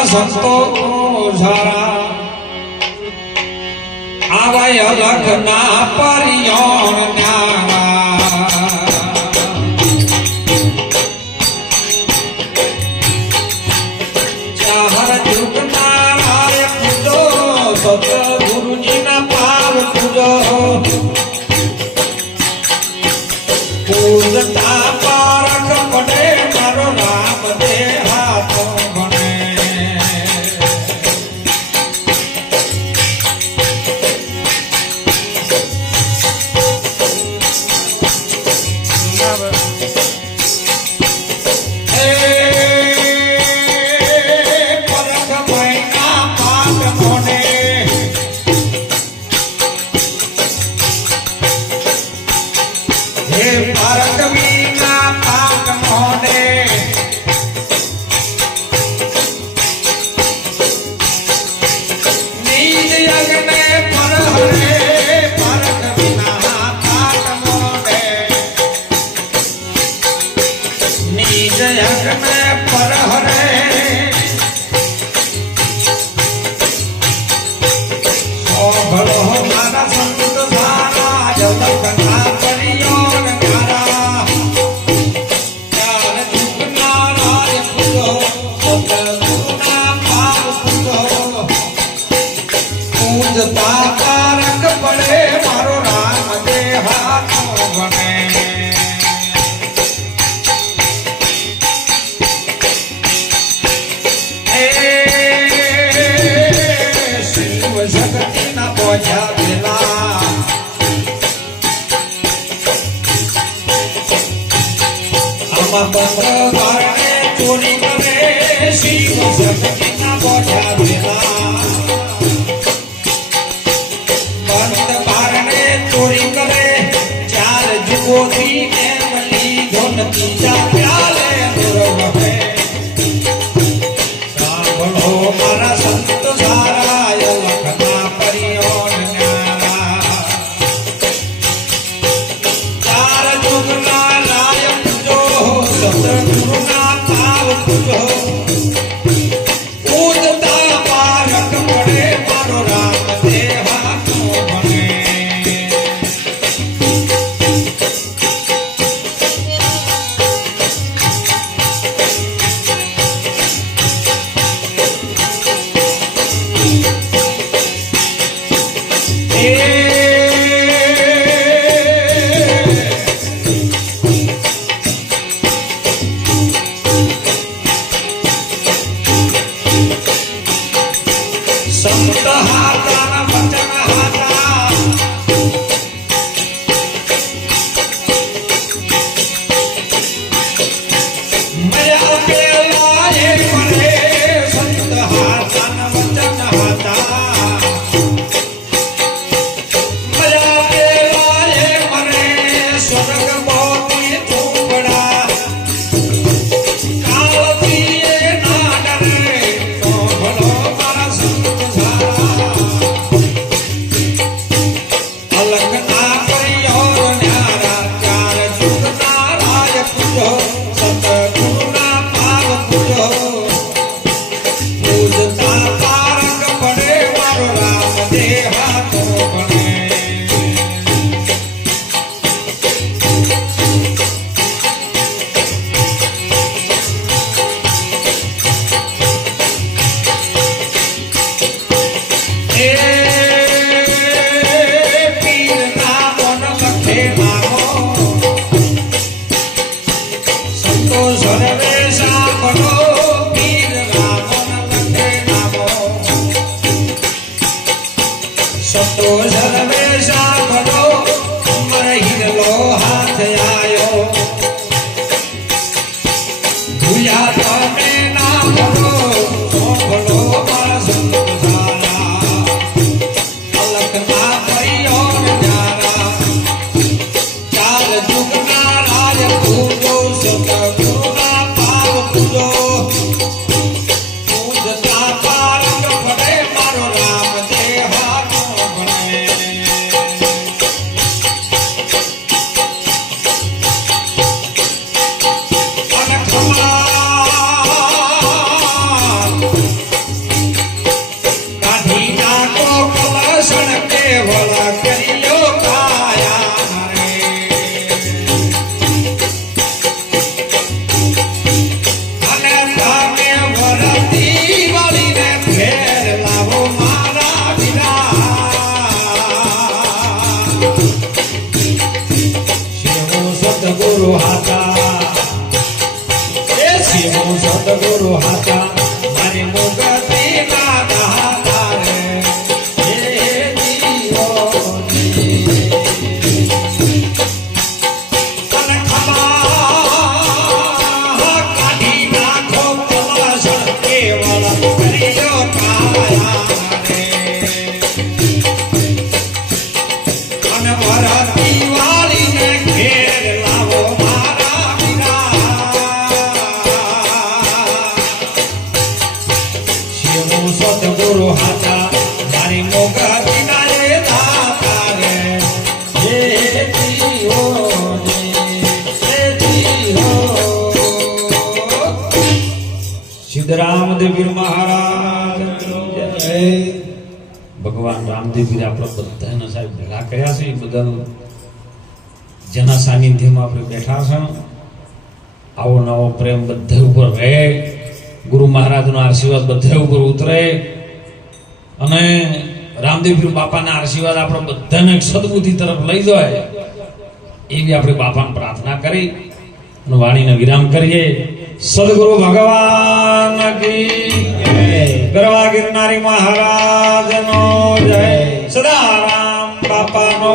મારા સંતો સારા આવાય અલખ ના પરિયોણ ન્યારા ચાહર ઝુકનારાય પૂજો સતગુરુજી ના પાર પૂજો પૂજતા પારખ પડે મારો રામ દે હાથો ગણે ચોરી કરે શિવ શક્તિના બોધ્યા વેલા બંધ બારણે ચોરી કરે ચાર જુગોથી એમ લીધો નથી જા પ્યાલે દુર્વહે સાંભળો મારા સંત સારા લખના પરિયોન ન્યારા ચાર જુગના લાય પૂજો સતગુરુના પાવ પૂજો પૂજતા પારખ પડે મારો રામ દેવા મને સંત હાથા વચન હાથા મયા પેલા એ મને સંત હાથા વચન હાથા મયા પેલા એ મને સ્વર્ગ મોતી ઝૂંપડા કાલથી એ ના ડરે તો ભલો મારા સંત સારા સદગુરુ હાચા મારી મોગા કિનારે દાતા રે હે જીઓ હે જીઓ સિદ્ધરામદેવ મહારાજ જય ભગવાન રામદેવજી આપણે બધાને સાહેબ ભેગા કર્યા છે એ બદલ જેના સાનિધ્યમાં આપણે બેઠા છે આવો નવો પ્રેમ બધા ઉપર રહે ગુરુ મહારાજનો આશીર્વાદ બધા ઉપર ઉતરે અને રામદેવજી બાપાના આશીર્વાદ આપણે બધાને સદબુદ્ધિ તરફ લઈ જાય એવી આપણે બાપાને પ્રાર્થના કરી અને વાણીને વિરામ કરીએ સદગુરુ ભગવાન કી જય ગરવા ગિરનારી મહારાજનો જય સદારામ બાપાનો